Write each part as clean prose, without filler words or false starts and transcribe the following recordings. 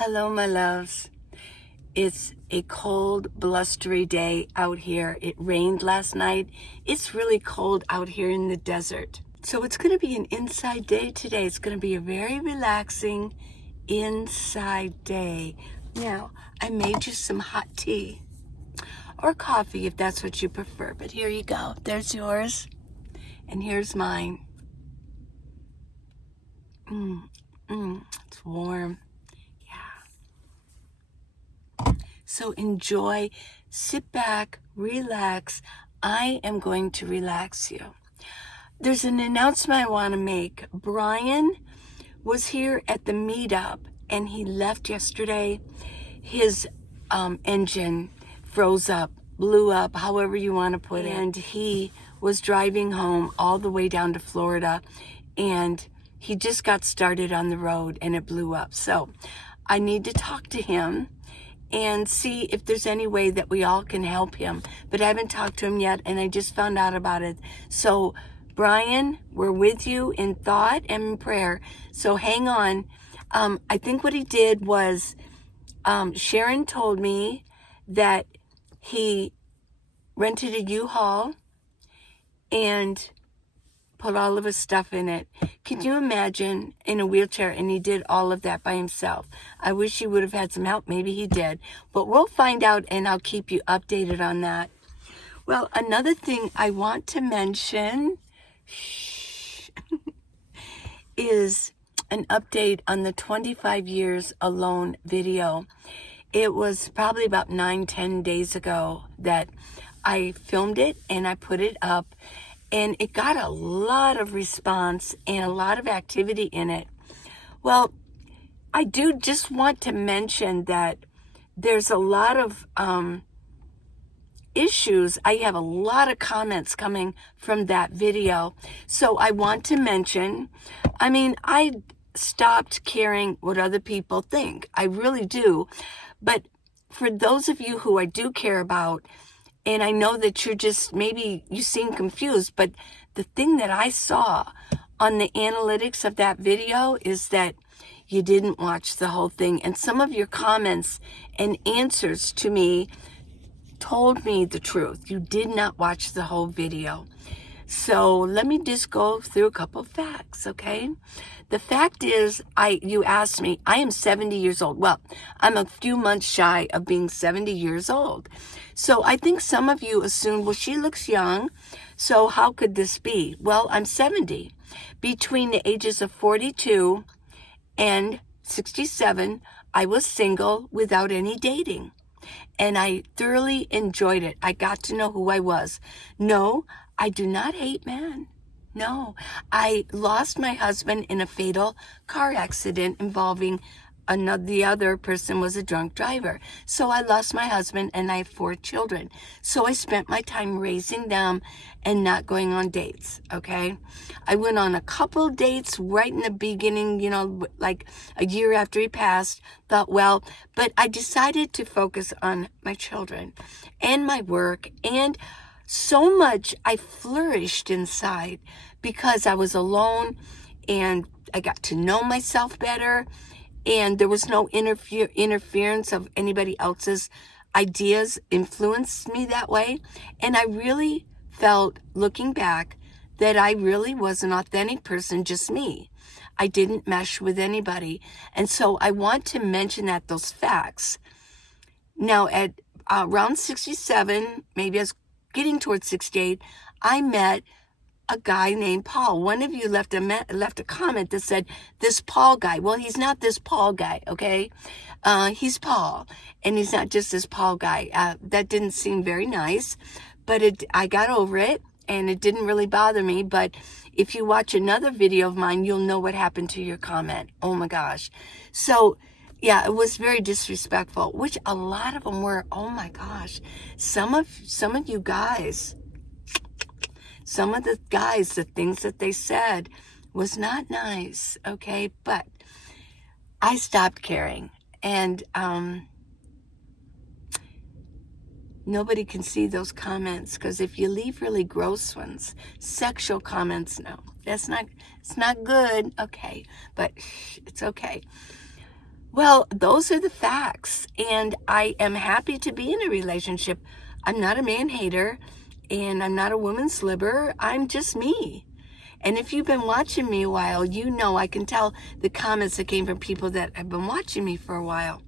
Hello, my loves. It's a cold, blustery day out here. It rained last night. It's really cold out here in the desert. So it's going to be an inside day today. It's going to be a very relaxing inside day. Now, I made you some hot tea or coffee if that's what you prefer. But here you go. There's yours. And here's mine. It's warm. So enjoy, sit back, relax. I am going to relax you. There's an announcement I want to make. Brian was here at the meetup and he left yesterday. His engine froze up, blew up, however you want to put it. And he was driving home all the way down to Florida and he just got started on the road and it blew up. So I need to talk to him and see if there's any way that we all can help him. But I haven't talked to him yet, and I just found out about it. So, Brian, we're with you in thought and in prayer. So hang on. I think what he did was, Sharon told me that he rented a U-Haul and put all of his stuff in it. Can you imagine in a wheelchair? And he did all of that by himself. I wish he would have had some help. Maybe he did. But we'll find out and I'll keep you updated on that. Well, another thing I want to mention is an update on the 25 years alone video. It was probably about 9-10 days ago that I filmed it and I put it up. And it got a lot of response and a lot of activity in it. Well, I do just want to mention that there's a lot of issues. I have a lot of comments coming from that video. So I want to mention, I stopped caring what other people think. I really do. But for those of you who I do care about, and I know that you're just, maybe you seem confused, but the thing that I saw on the analytics of that video is that you didn't watch the whole thing. And some of your comments and answers to me told me the truth. You did not watch the whole video. So let me just go through a couple of facts, okay? The fact is, you asked me, I am 70 years old. Well, I'm a few months shy of being 70 years old. So I think some of you assume, well, she looks young, so how could this be? Well, I'm 70. Between the ages of 42 and 67, I was single without any dating. And I thoroughly enjoyed it. I got to know who I was. No, I do not hate men. No, I lost my husband in a fatal car accident involving the other person was a drunk driver. So I lost my husband and I have 4 children. So I spent my time raising them and not going on dates, okay? I went on a couple dates right in the beginning, like a year after he passed, thought, well, but I decided to focus on my children and my work, and so much I flourished inside because I was alone and I got to know myself better. And there was no interference of anybody else's ideas influenced me that way. And I really felt, looking back, that I really was an authentic person, just me. I didn't mesh with anybody. And so I want to mention those facts. Now, at around 67, maybe I was getting towards 68, I met a guy named Paul. One of you left a comment that said, this Paul guy. Well, he's not this Paul guy, okay? He's Paul, and he's not just this Paul guy. That didn't seem very nice, but I got over it, and it didn't really bother me. But if you watch another video of mine, you'll know what happened to your comment. Oh my gosh. So, yeah, it was very disrespectful, which a lot of them were. Oh my gosh. Some of you guys, some of the guys, the things that they said was not nice, okay? But I stopped caring. And nobody can see those comments, because if you leave really gross ones, sexual comments, no. It's not good, okay? But it's okay. Well, those are the facts, and I am happy to be in a relationship. I'm not a man-hater, and I'm not a woman slibber. I'm just me. And if you've been watching me a while, you know I can tell the comments that came from people that have been watching me for a while.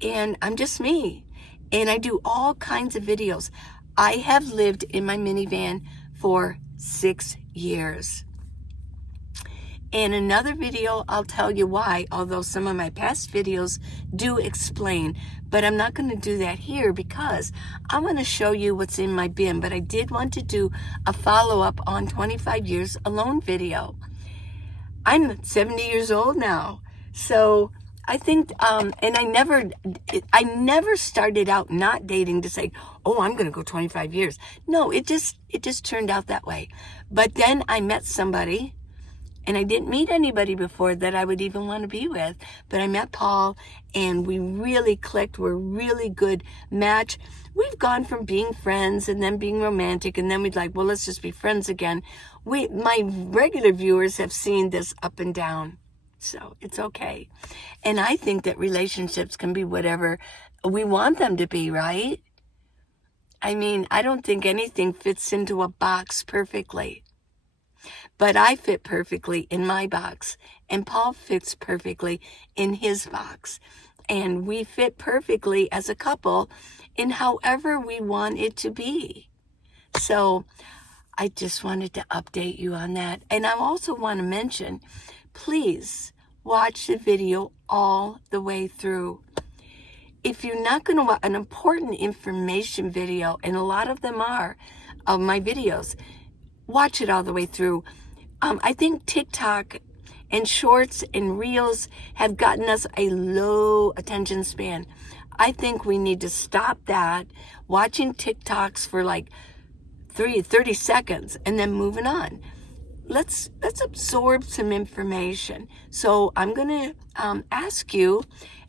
And I'm just me. And I do all kinds of videos. I have lived in my minivan for 6 years. In another video, I'll tell you why, although some of my past videos do explain, but I'm not going to do that here because I'm going to show you what's in my bin, but I did want to do a follow-up on 25 years alone video. I'm 70 years old now, so I think, and I never started out not dating to say, oh, I'm going to go 25 years. No, it just turned out that way. But then I met somebody. And I didn't meet anybody before that I would even want to be with. But I met Paul, and we really clicked. We're a really good match. We've gone from being friends and then being romantic, and then we'd like, well, let's just be friends again. My regular viewers have seen this up and down, so it's okay. And I think that relationships can be whatever we want them to be, right? I mean, I don't think anything fits into a box perfectly. But I fit perfectly in my box, and Paul fits perfectly in his box. And we fit perfectly as a couple in however we want it to be. So I just wanted to update you on that. And I also want to mention, please watch the video all the way through. If you're not going to watch an important information video, and a lot of them are, of my videos, watch it all the way through. I think TikTok and shorts and reels have gotten us a low attention span. I think we need to stop that, watching TikToks for like 30 seconds and then moving on. Let's absorb some information. So I'm going to ask you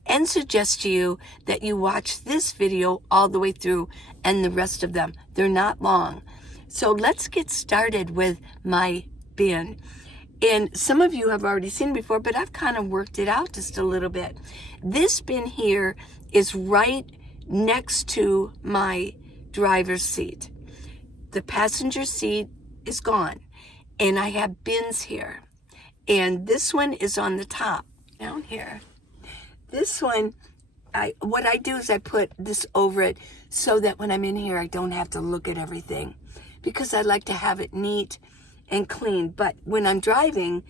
and suggest to you that you watch this video all the way through and the rest of them. They're not long. So let's get started with my bin. And some of you have already seen before, but I've kind of worked it out just a little bit. This bin here is right next to my driver's seat. The passenger seat is gone, and I have bins here. And this one is on the top, down here. This one, what I do is I put this over it so that when I'm in here, I don't have to look at everything, because I like to have it neat and clean. But when I'm driving,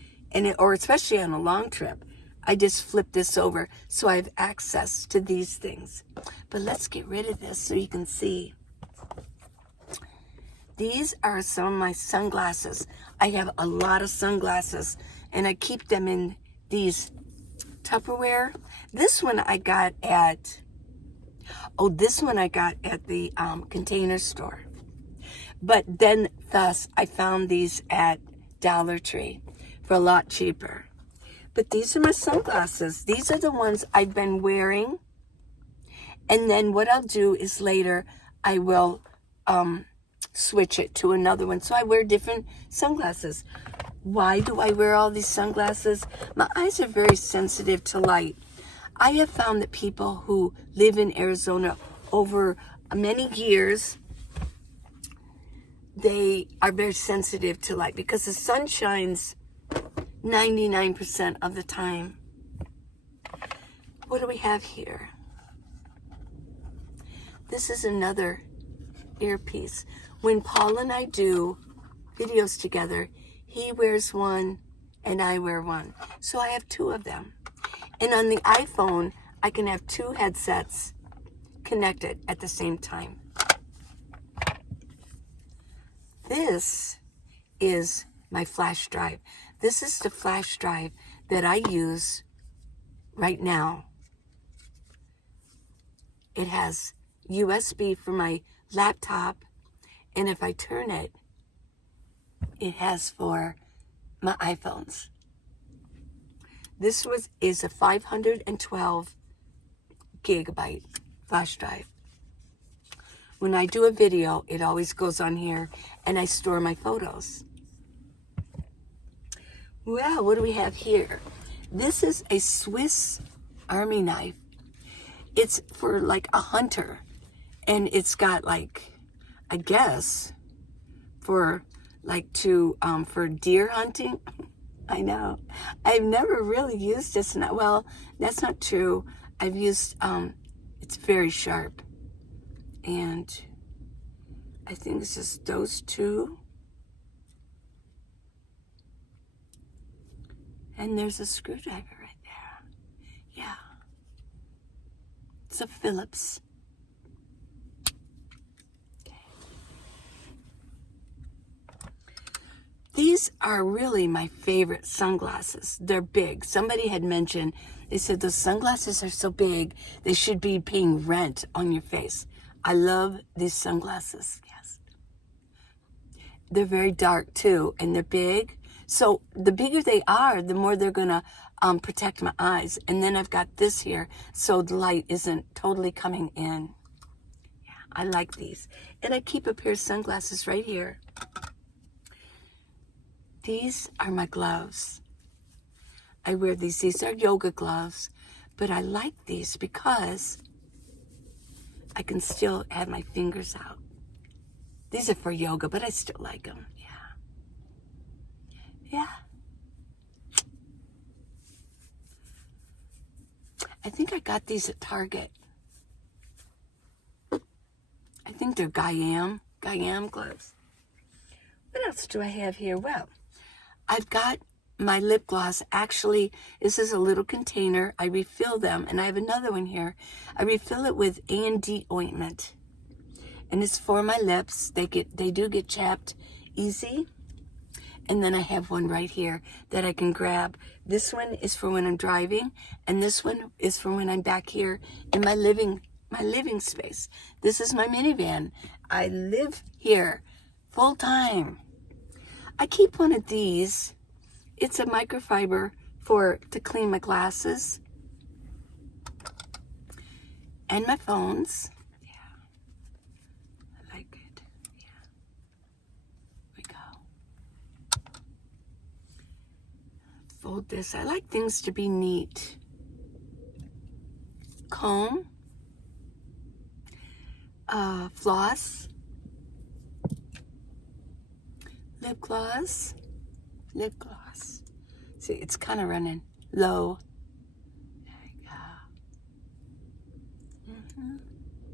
or especially on a long trip, I just flip this over so I have access to these things. But let's get rid of this so you can see. These are some of my sunglasses. I have a lot of sunglasses, and I keep them in these Tupperware. This one I got at the Container Store. But then, thus, I found these at Dollar Tree for a lot cheaper. But these are my sunglasses. These are the ones I've been wearing. And then what I'll do is later, I will switch it to another one. So I wear different sunglasses. Why do I wear all these sunglasses? My eyes are very sensitive to light. I have found that people who live in Arizona over many years, they are very sensitive to light because the sun shines 99% of the time. What do we have here? This is another earpiece. When Paul and I do videos together, he wears one and I wear one. So I have two of them. And on the iPhone, I can have two headsets connected at the same time. This is my flash drive. This is the flash drive that I use right now. It has USB for my laptop, and if I turn it, it has for my iPhones. This is a 512 gigabyte flash drive. When I do a video, it always goes on here, and I store my photos. Well, what do we have here? This is a Swiss army knife. It's for like a hunter. And it's got like, I guess, for like for deer hunting. I know. I've never really used this. Well, that's not true. I've used, it's very sharp. And I think it's just those two. And there's a screwdriver right there. Yeah. It's a Phillips. These are really my favorite sunglasses. They're big. Somebody had mentioned, they said those sunglasses are so big, they should be paying rent on your face. I love these sunglasses, yes. They're very dark too, and they're big. So the bigger they are, the more they're gonna protect my eyes. And then I've got this here, so the light isn't totally coming in. Yeah, I like these. And I keep a pair of sunglasses right here. These are my gloves. I wear these. These are yoga gloves, but I like these because I can still have my fingers out. These are for yoga, but I still like them. Yeah. I think I got these at Target. I think they're Guyam gloves. What else do I have here? Well, I've got my lip gloss. Actually, this is a little container. I refill them, and I have another one here. I refill it with A&D ointment, and it's for my lips. They do get chapped easy. And then I have one right here that I can grab. This one is for when I'm driving, and this one is for when I'm back here in my living space. This is my minivan. I live here full time. I keep one of these. It's a microfiber to clean my glasses and my phones. Yeah, I like it. Yeah, we go. Fold this. I like things to be neat. Comb, floss, lip gloss. See, it's kind of running low. There you go.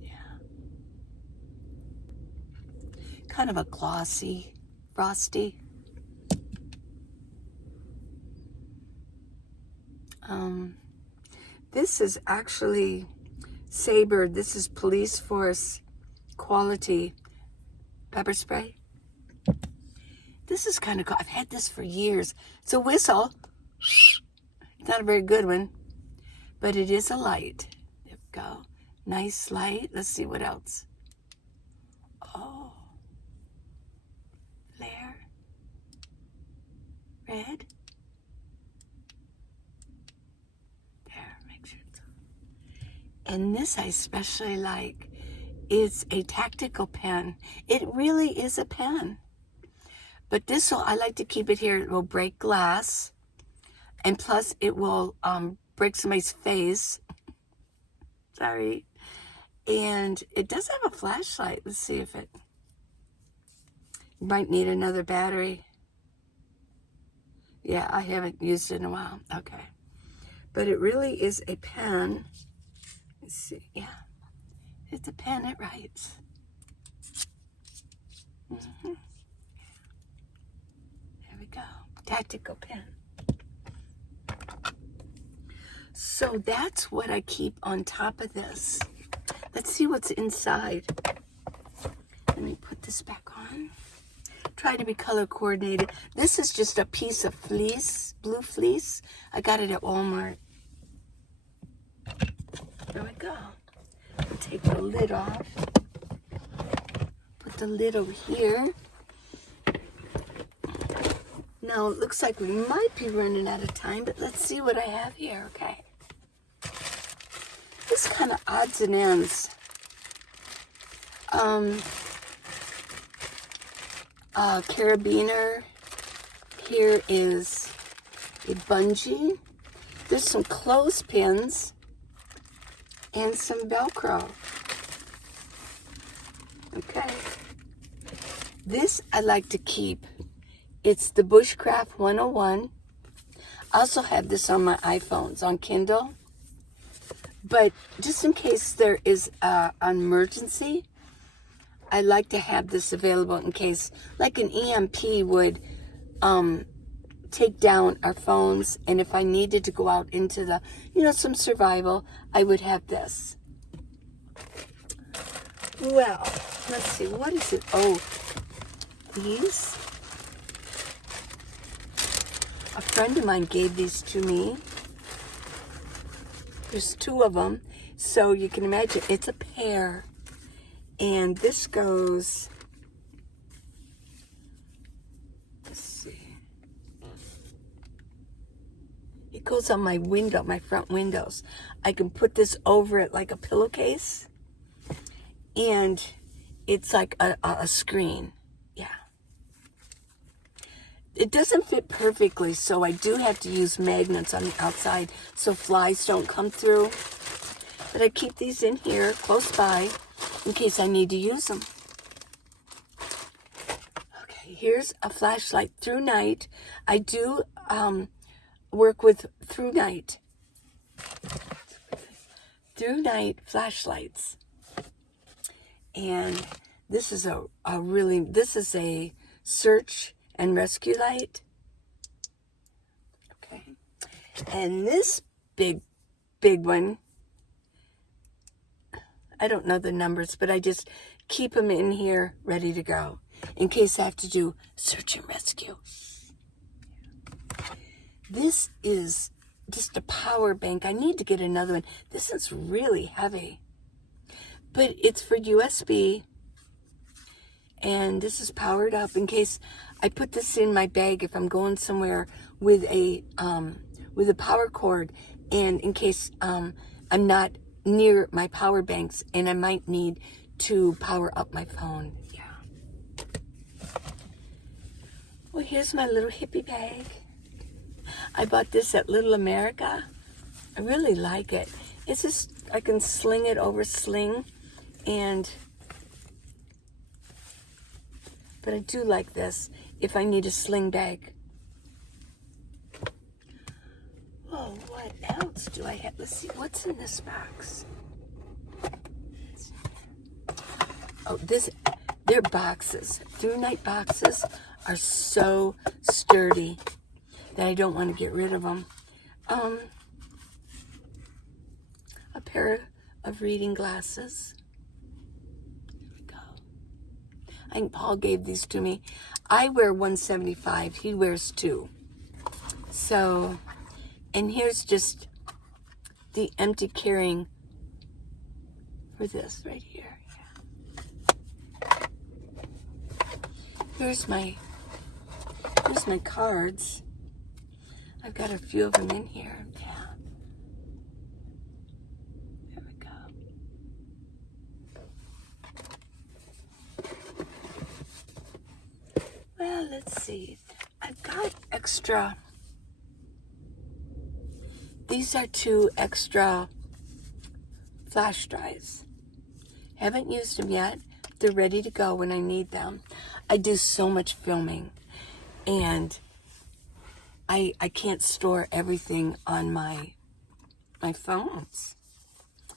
Yeah. Kind of a glossy, frosty. This is actually Sabre. This is police force quality pepper spray. This is kind of cool. I've had this for years. It's a whistle. It's not a very good one, but it is a light. There we go. Nice light. Let's see what else. Oh. Flare. Red. There, make sure it's on. And this I especially like. It's a tactical pen. It really is a pen. But this will, I like to keep it here. It will break glass. And plus it will break somebody's face. Sorry. And it does have a flashlight. Let's see if it might need another battery. Yeah, I haven't used it in a while. Okay. But it really is a pen. Let's see. Yeah. It's a pen. It writes. Mm-hmm. There we go. Tactical pen. So that's what I keep on top of this. Let's see what's inside. Let me put this back on. Try to be color coordinated. This is just a piece of fleece, blue fleece. I got it at Walmart. There we go. We'll take the lid off. Put the lid over here. Now it looks like we might be running out of time, but let's see what I have here, okay? This kind of odds and ends. Carabiner. Here is a bungee. There's some clothespins. and some Velcro. Okay. This I like to keep. It's the Bushcraft 101. I also have this on my iPhones, on Kindle. But just in case there is an emergency, I like to have this available in case, like an EMP would take down our phones. And if I needed to go out into the, some survival, I would have this. Well, let's see, what is it? Oh, these. A friend of mine gave these to me. There's 2 of them, so you can imagine it's a pair. And this goes, let's see, it goes on my window, my front windows. I can put this over it like a pillowcase, and it's like a screen. Yeah. It doesn't fit perfectly, so I do have to use magnets on the outside so flies don't come through. But I keep these in here close by in case I need to use them. Okay, here's a flashlight through night. I do work with through night flashlights. And this is this is a search and rescue light. Okay. And this big one, I don't know the numbers, but I just keep them in here ready to go in case I have to do search and rescue. This is just a power bank. I need to get another one. This is really heavy, but it's for USB. And this is powered up in case I put this in my bag if I'm going somewhere with a power cord, and in case I'm not near my power banks and I might need to power up my phone. Yeah. Well, here's my little hippie bag. I bought this at Little America. I really like it. It's just, I can sling it over sling, but I do like this if I need a sling bag. Oh, what else do I have? Let's see, what's in this box? Oh, their boxes. Through night boxes are so sturdy that I don't want to get rid of them. A pair of reading glasses. I think Paul gave these to me. I wear 175. He wears 2. So, and here's just the empty carrying for this right here. Yeah. Here's my cards. I've got a few of them in here. Yeah. There we go. Well, let's see. I've got extra. These are 2 extra flash drives. Haven't used them yet. They're ready to go when I need them. I do so much filming, and I can't store everything on my phones.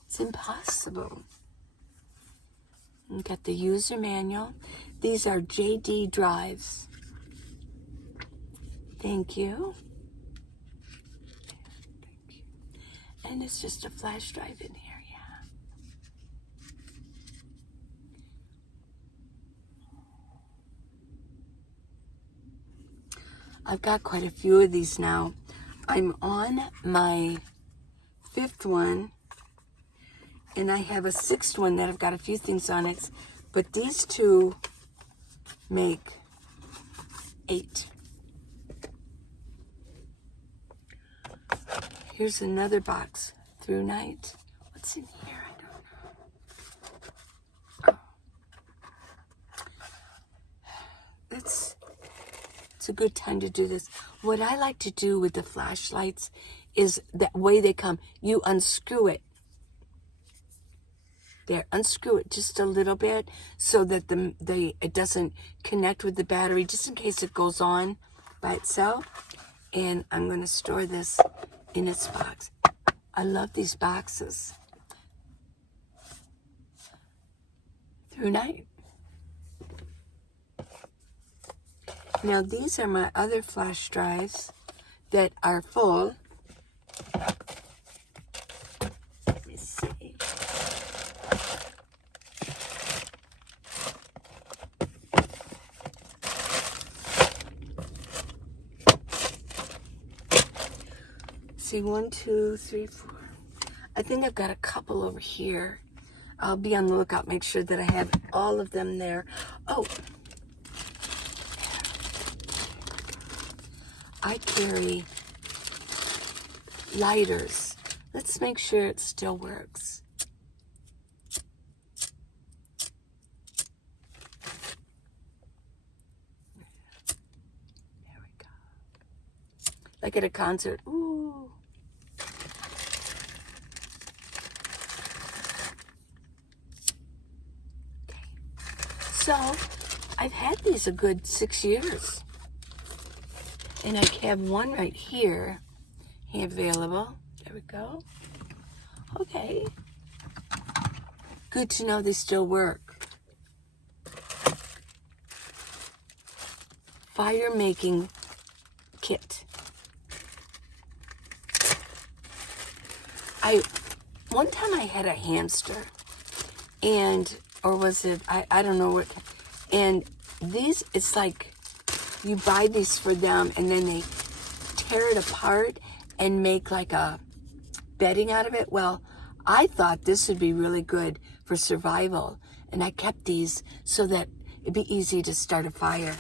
It's impossible. I've got the user manual. These are JD drives. Thank you. Thank you. And it's just a flash drive in here, yeah. I've got quite a few of these now. I'm on my 5th one, and I have a 6th one that I've got a few things on it, but these 2 make 8. Here's another box, through night. What's in here? I don't know. Oh. It's a good time to do this. What I like to do with the flashlights is that way they come, you unscrew it There, unscrew it just a little bit so that it doesn't connect with the battery, just in case it goes on by itself. And I'm going to store this in its box. I love these boxes. Through night. Now these are my other flash drives that are full. Let me see. See, 1, 2, 3, 4. I think I've got a couple over here. I'll be on the lookout, make sure that I have all of them there. Oh, I carry lighters. Let's make sure it still works. There we go. Like at a concert. Ooh. Okay. So, I've had these a good 6 years. And I have one right here available. There we go. Okay. Good to know they still work. Fire making kit. One time I had a hamster, or was it, I don't know what, and these, it's like, you buy these for them and then they tear it apart and make like a bedding out of it. Well, I thought this would be really good for survival, and I kept these so that it'd be easy to start a fire.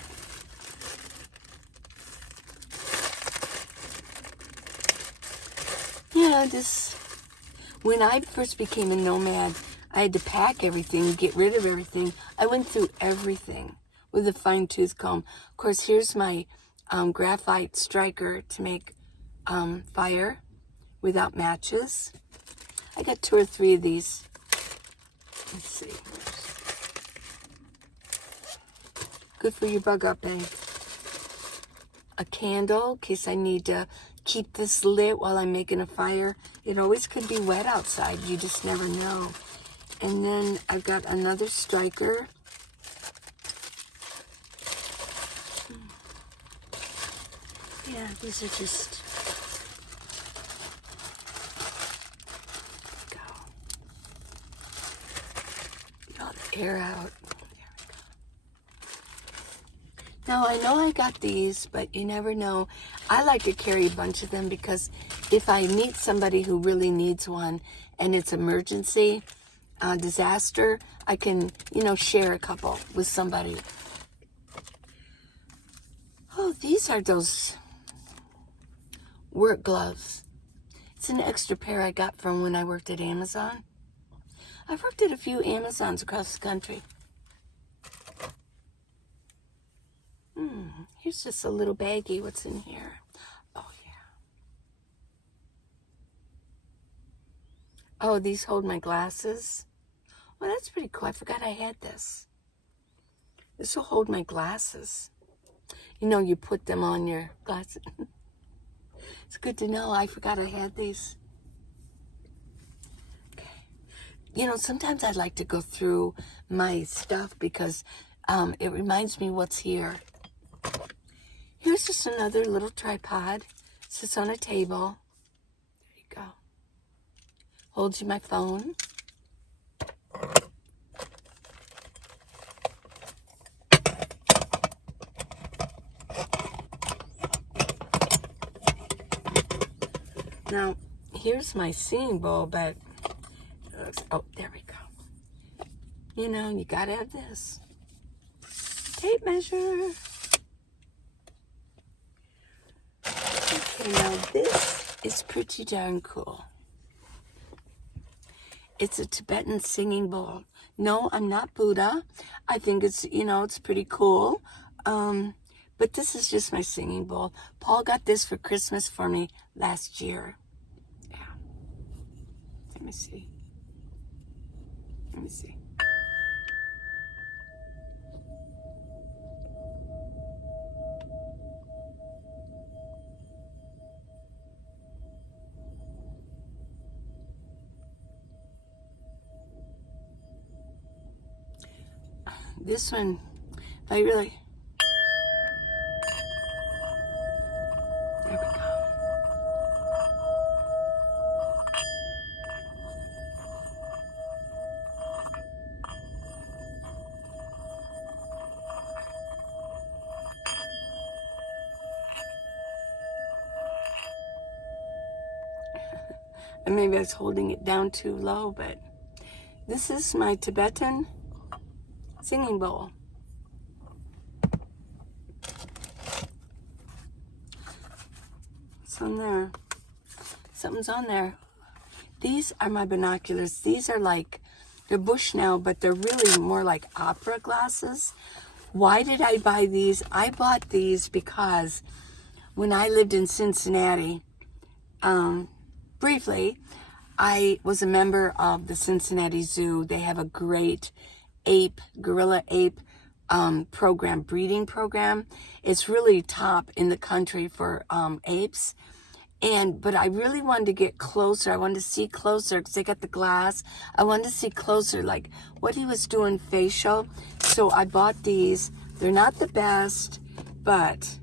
Yeah, when I first became a nomad, I had to pack everything, get rid of everything. I went through everything with a fine-tooth comb. Of course, here's my graphite striker to make fire without matches. I got 2 or 3 of these. Let's see. Good for your bug out bag. A candle, in case I need to keep this lit while I'm making a fire. It always could be wet outside. You just never know. And then I've got another striker. Yeah, these are just, go. Get all the air out. There we go. Now, I know I got these, but you never know. I like to carry a bunch of them because if I meet somebody who really needs one and it's emergency, disaster, I can, share a couple with somebody. Oh, these are those work gloves. It's an extra pair I got from when I worked at Amazon. I've worked at a few Amazons across the country. Here's just a little baggie. What's in here? Oh, yeah. Oh, these hold my glasses. Well, that's pretty cool. I forgot I had this. This will hold my glasses. You put them on your glasses. It's good to know. I forgot I had these. Okay. Sometimes I like to go through my stuff because it reminds me what's here. Here's just another little tripod. Sits on a table. There you go. Holds you my phone. Now, here's my singing bowl, but oh, there we go. You gotta have this. Tape measure. Okay, now this is pretty darn cool. It's a Tibetan singing bowl. No, I'm not Buddha. I think it's, it's pretty cool. But this is just my singing bowl. Paul got this for Christmas for me last year. Yeah. Let me see. Let me see. This one, I really... There we go. And maybe I was holding it down too low, but this is my Tibetan singing bowl. What's on there? Something's on there. These are my binoculars. These are like, they're Bush now, but they're really more like opera glasses. Why did I buy these? I bought these because when I lived in Cincinnati, briefly, I was a member of the Cincinnati Zoo. They have a great gorilla ape program, breeding program. It's really top in the country for apes. But I really wanted to get closer. I wanted to see closer because they got the glass. I wanted to see closer, like what he was doing facial. So I bought these. They're not the best, but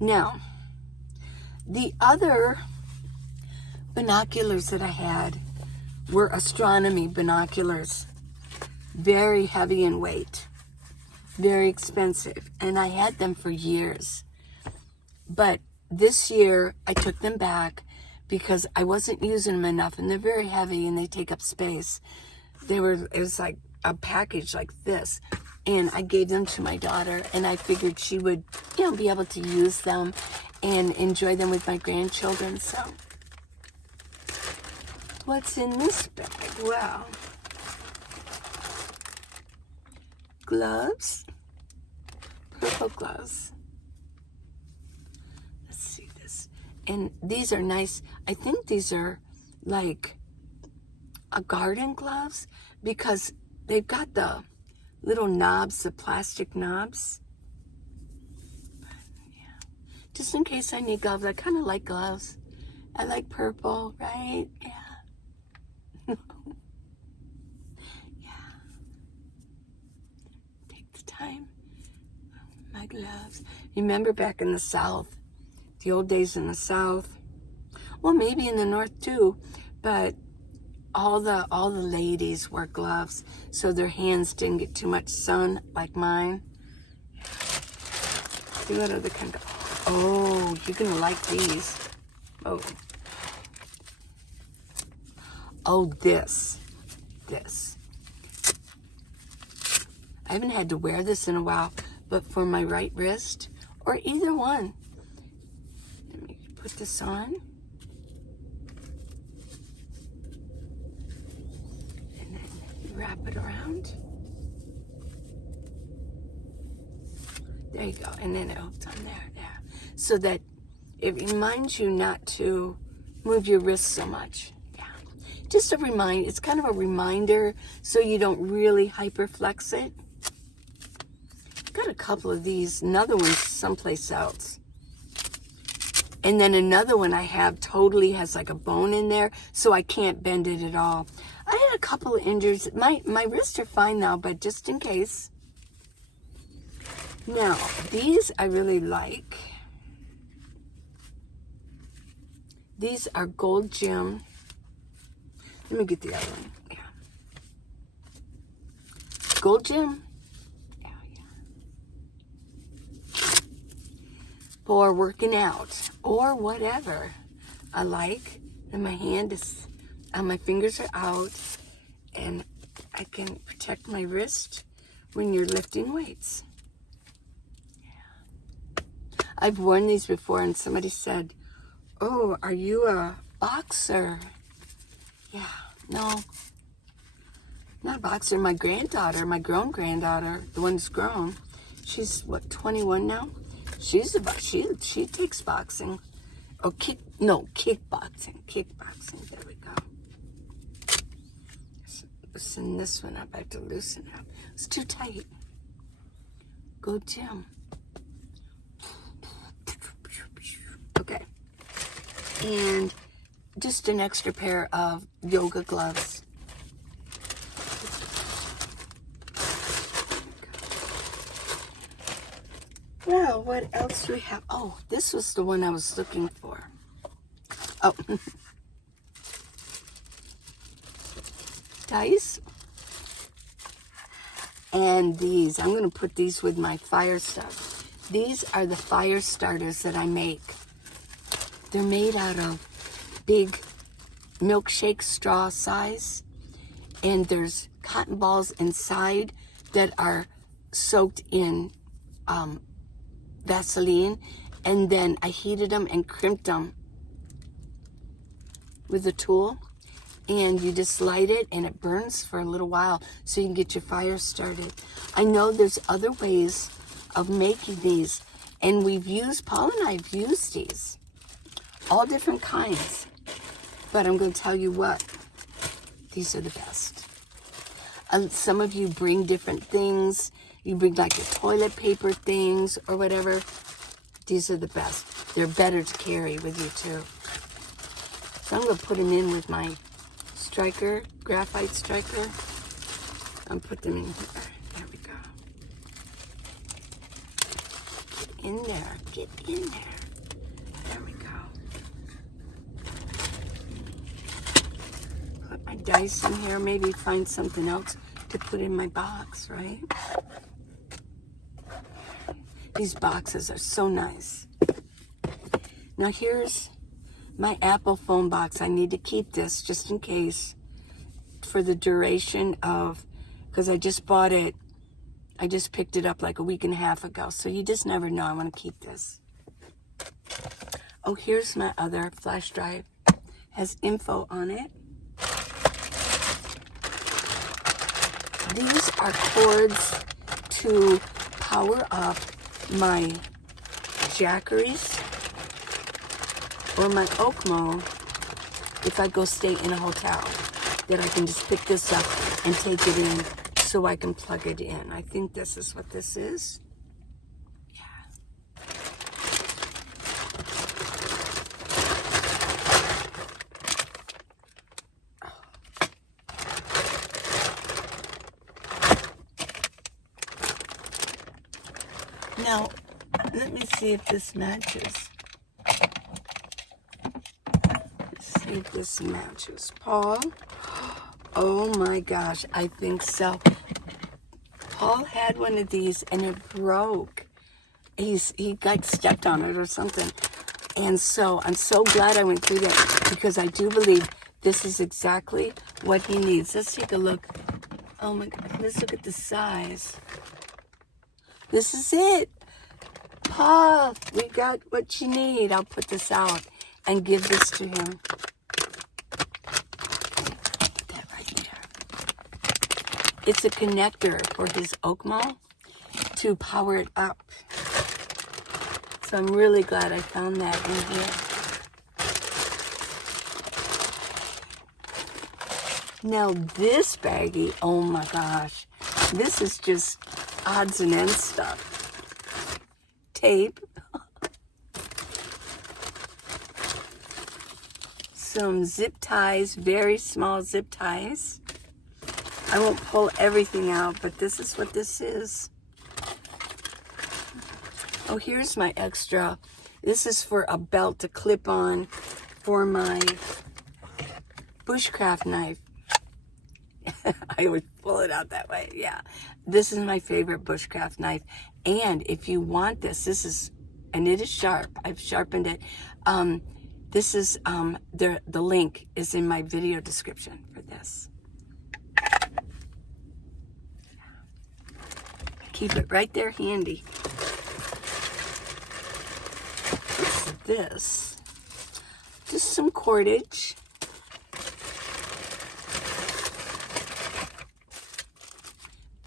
now, the other binoculars that I had were astronomy binoculars. Very heavy in weight. Very expensive. And I had them for years. But this year, I took them back because I wasn't using them enough. And they're very heavy and they take up space. It was like a package like this. And I gave them to my daughter, and I figured she would, be able to use them and enjoy them with my grandchildren. So, what's in this bag? Well, gloves, purple gloves. Let's see this. And these are nice. I think these are like a garden gloves because they've got the little knobs, the plastic knobs. But, yeah. Just in case I need gloves. I kind of like gloves. I like purple, right? Yeah. Yeah. Take the time. My gloves. Remember back in the South, the old days in the South. Well, maybe in the North too, but all the ladies wore gloves so their hands didn't get too much sun like mine. See what other kind of... Oh, you're gonna like these. Oh, this. I haven't had to wear this in a while, but for my right wrist or either one. Let me put this on. Wrap it around. There you go. And then it hooks on there. So that it reminds you not to move your wrists so much. Yeah. Just a reminder. It's kind of a reminder so you don't really hyperflex it. Got a couple of these. Another one someplace else. And then another one I have totally has like a bone in there, so I can't bend it at all. I had a couple of injuries. My wrists are fine now, but just in case. Now, these I really like. These are Gold Gem. Let me get the other one. Yeah. Gold Gem. Yeah. For working out or whatever. I like. And my hand is... my fingers are out, and I can protect my wrist when you're lifting weights. Yeah. I've worn these before, and somebody said, "Oh, are you a boxer?" Yeah, no. Not a boxer, my granddaughter, my grown granddaughter, the one who's grown. She's, what, 21 now? She takes boxing. Or kickboxing. Kickboxing, there we go. Loosen this one up, I have to loosen up. It's too tight. Go Jim. Okay. And just an extra pair of yoga gloves. Well, what else do we have? Oh, this was the one I was looking for. Oh. Dice. And these. I'm going to put these with my fire stuff. These are the fire starters that I make. They're made out of big milkshake straw size. And there's cotton balls inside that are soaked in Vaseline, and then I heated them and crimped them with a tool, and you just light it and it burns for a little while so you can get your fire started. I know there's other ways of making these, and Paul and I have used these, all different kinds, but I'm going to tell you what, these are the best. Some of you bring different things. You bring like your toilet paper things or whatever. These are the best. They're better to carry with you too. So I'm going to put them in with my striker, graphite striker. I'll put them in here. There we go. Get in there. Get in there. There we go. Put my dice in here. Maybe find something else to put in my box, right? These boxes are so nice. Now here's my Apple phone box. I need to keep this just in case for the duration of, because I just bought it. I just picked it up like a week and a half ago. So you just never know. I want to keep this. Oh, here's my other flash drive. Has info on it. These are cords to power up my jackeries or my Okmo if I go stay in a hotel, that I can just pick this up and take it in so I can plug it in. I think this is what this is. Yeah. Now, let me see if this matches. Let's see if this matches. Paul? Oh my gosh, I think so. Paul had one of these and it broke. He got stepped on it or something. And so I'm so glad I went through that, because I do believe this is exactly what he needs. Let's take a look. Oh my God, let's look at the size. This is it. Paul, we got what you need. I'll put this out and give this to him. Put that right there. It's a connector for his Okmo to power it up. So I'm really glad I found that in here. Now this baggie, oh my gosh. This is just odds and ends stuff. Tape. Some zip ties, very small zip ties. I won't pull everything out, but this is what this is. Oh, here's my extra. This is for a belt to clip on for my bushcraft knife. I would pull it out that way. Yeah. This is my favorite bushcraft knife. And if you want this is, and it is sharp. I've sharpened it. This is, the link is in my video description for this. Keep it right there handy. What's this? Just some cordage.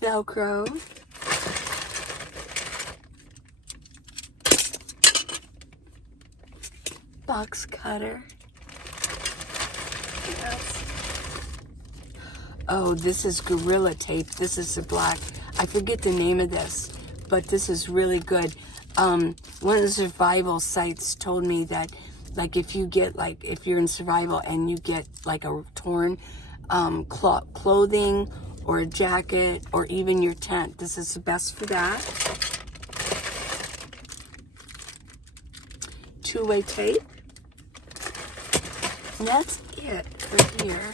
Velcro. Box cutter. Yes. Oh, this is Gorilla Tape. This is the black. I forget the name of this, but this is really good. One of the survival sites told me that, like, if you're in survival and you get like a torn clothing or a jacket or even your tent, this is the best for that. Two-way tape. And that's it for here.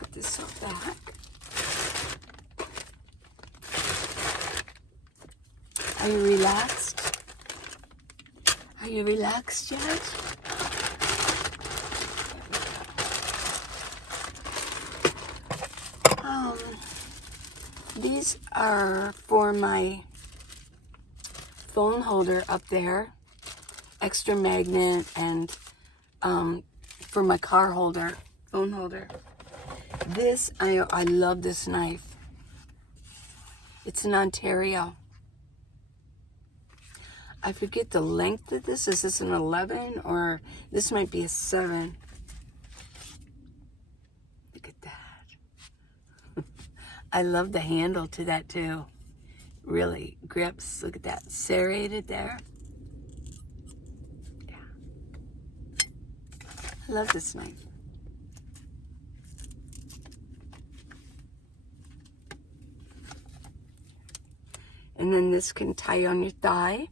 Put this on back. Are you relaxed? Are you relaxed yet? These are for my phone holder up there, extra magnet, and for my car holder, phone holder. This, I love this knife. It's in Ontario. I forget the length of this. Is this an 11 or this might be a 7? Look at that. I love the handle to that too. Really grips. Look at that. Serrated there. Yeah. I love this knife. And then this can tie on your thigh.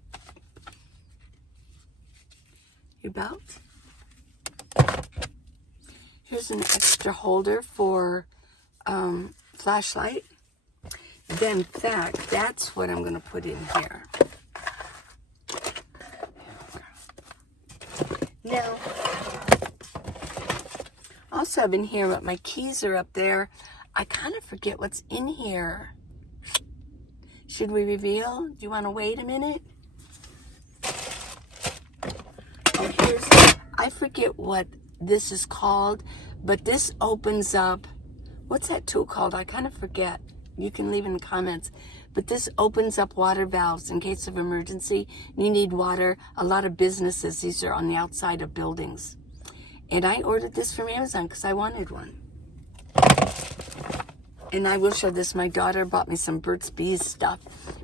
Your belt. Here's an extra holder for flashlight. Then, in fact, that's what I'm going to put in here. Now, also I've been here, but my keys are up there. I kind of forget what's in here. Should we reveal? Do you want to wait a minute? Oh, I forget what this is called, but this opens up, what's that tool called? I kind of forget. You can leave in the comments. But this opens up water valves in case of emergency. You need water. A lot of businesses, these are on the outside of buildings. And I ordered this from Amazon because I wanted one. And I will show this. My daughter bought me some Burt's Bees stuff.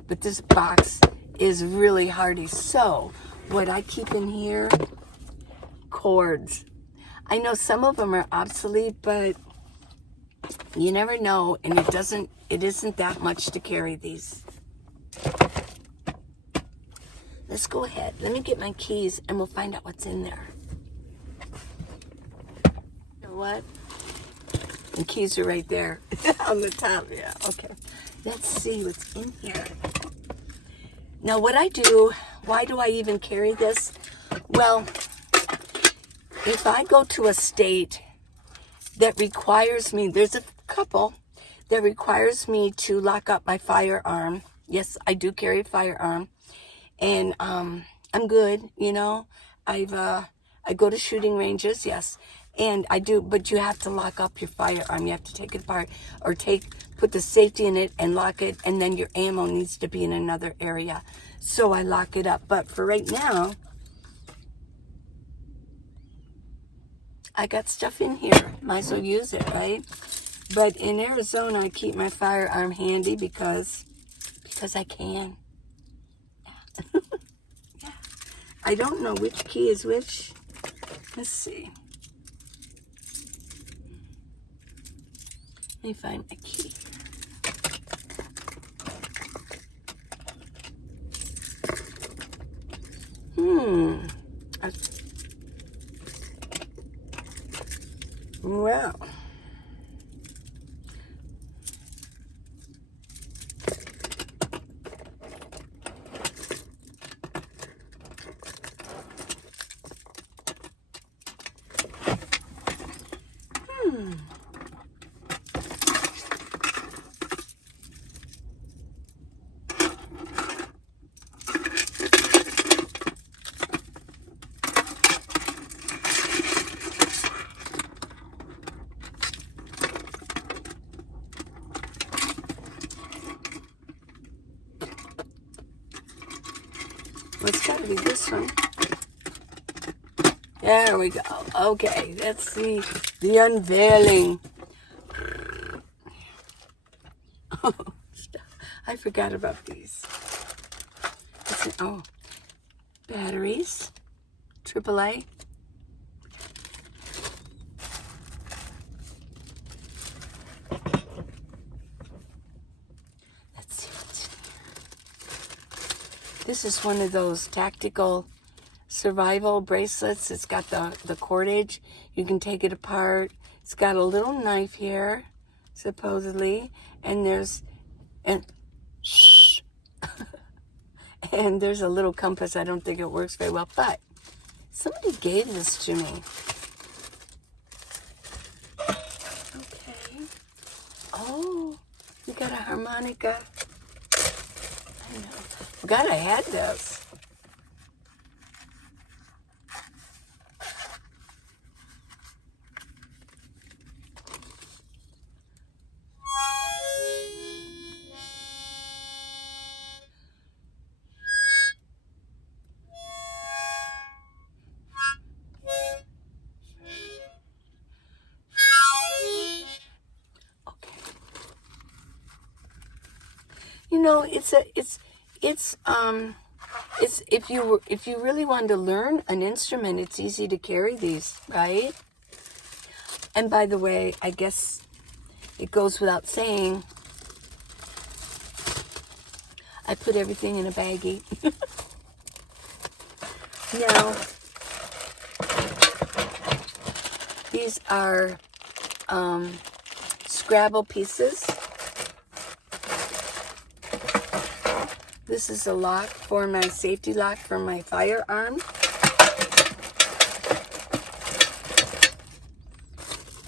But this box is really hardy. So, what I keep in here, cords. I know some of them are obsolete, but you never know, and it isn't that much to carry these. Let's go ahead. Let me get my keys and we'll find out what's in there. You know what? The keys are right there on the top. Yeah, okay. Let's see what's in here. Now, what I do, why do I even carry this? Well, if I go to a state that requires me, there's a couple that requires me to lock up my firearm. Yes, I do carry a firearm. And I'm good, you know. I go to shooting ranges, yes. And I do, but you have to lock up your firearm. You have to take it apart or put the safety in it and lock it, and then your ammo needs to be in another area. So I lock it up. But for right now, I got stuff in here. Might as well use it, right? But in Arizona, I keep my firearm handy because I can. Yeah. Yeah. I don't know which key is which. Let's see. Let me find my key. Well. Well, it's got to be this one. There we go. Okay, let's see the unveiling. Oh, I forgot about these. Oh, batteries, AAA. Let's see what's in here. This is one of those tactical survival bracelets. It's got the cordage. You can take it apart. It's got a little knife here, supposedly, and there's and there's a little compass. I don't think it works very well, but somebody gave this to me. Okay. Oh, you got a harmonica. I know. Forgot I had this. You know, it's if you really wanted to learn an instrument, it's easy to carry these, right? And by the way, I guess it goes without saying, I put everything in a baggie. Now, these are Scrabble pieces. This is a lock for my safety lock for my firearm.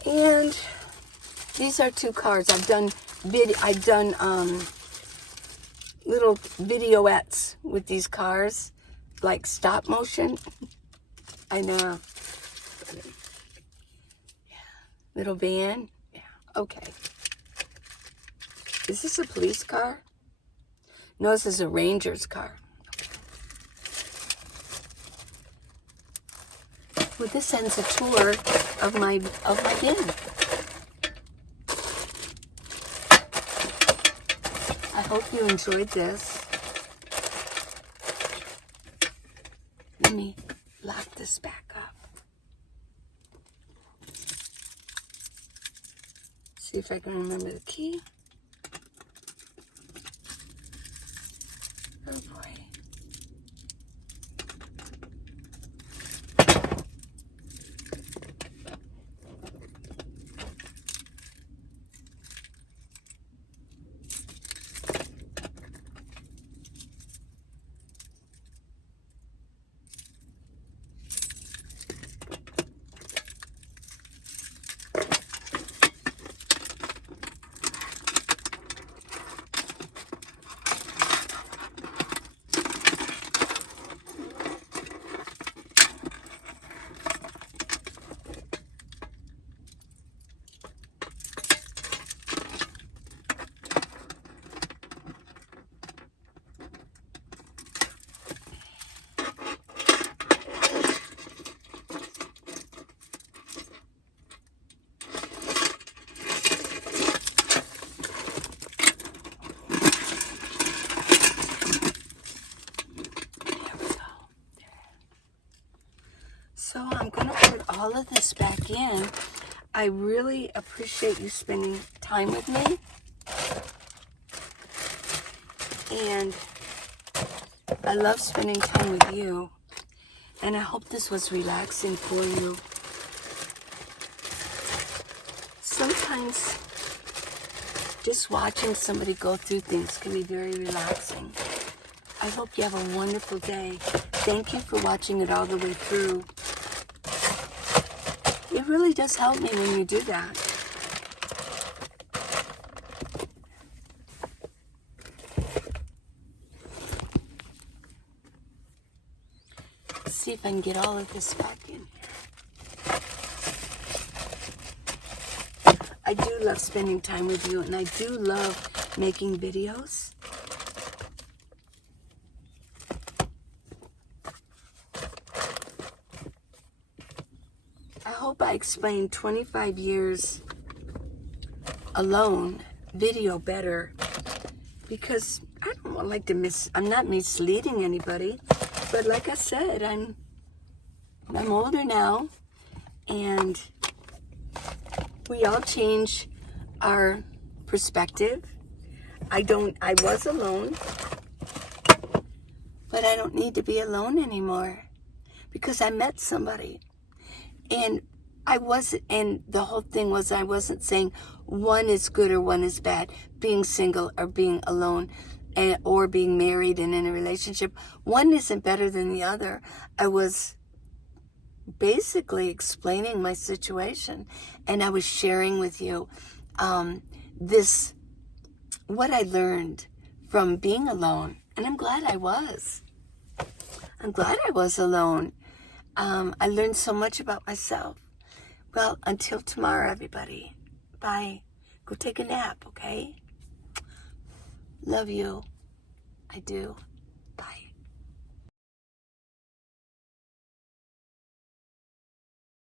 And these are 2 cards. I've done little videoettes with these cars, like stop motion. I know. Yeah. Little van. Yeah. Okay. Is this a police car? No, this is a ranger's car. Well, this ends a tour of my bin. I hope you enjoyed this. Let me lock this back up. See if I can remember the key. Oh boy. So I'm going to put all of this back in. I really appreciate you spending time with me. And I love spending time with you. And I hope this was relaxing for you. Sometimes just watching somebody go through things can be very relaxing. I hope you have a wonderful day. Thank you for watching it all the way through. It really does help me when you do that. Let's see if I can get all of this back in here. I do love spending time with you, and I do love making videos. I explained 25 years alone video better, because I don't like to I'm not misleading anybody, but like I said, I'm older now, and we all change our perspective. I was alone, but I don't need to be alone anymore, because I met somebody. And and the whole thing was, I wasn't saying one is good or one is bad, being single or being alone, or being married and in a relationship. One isn't better than the other. I was basically explaining my situation, and I was sharing with you what I learned from being alone. And I'm glad I was. I'm glad I was alone. I learned so much about myself. Well, until tomorrow, everybody. Bye. Go take a nap, okay? Love you. I do.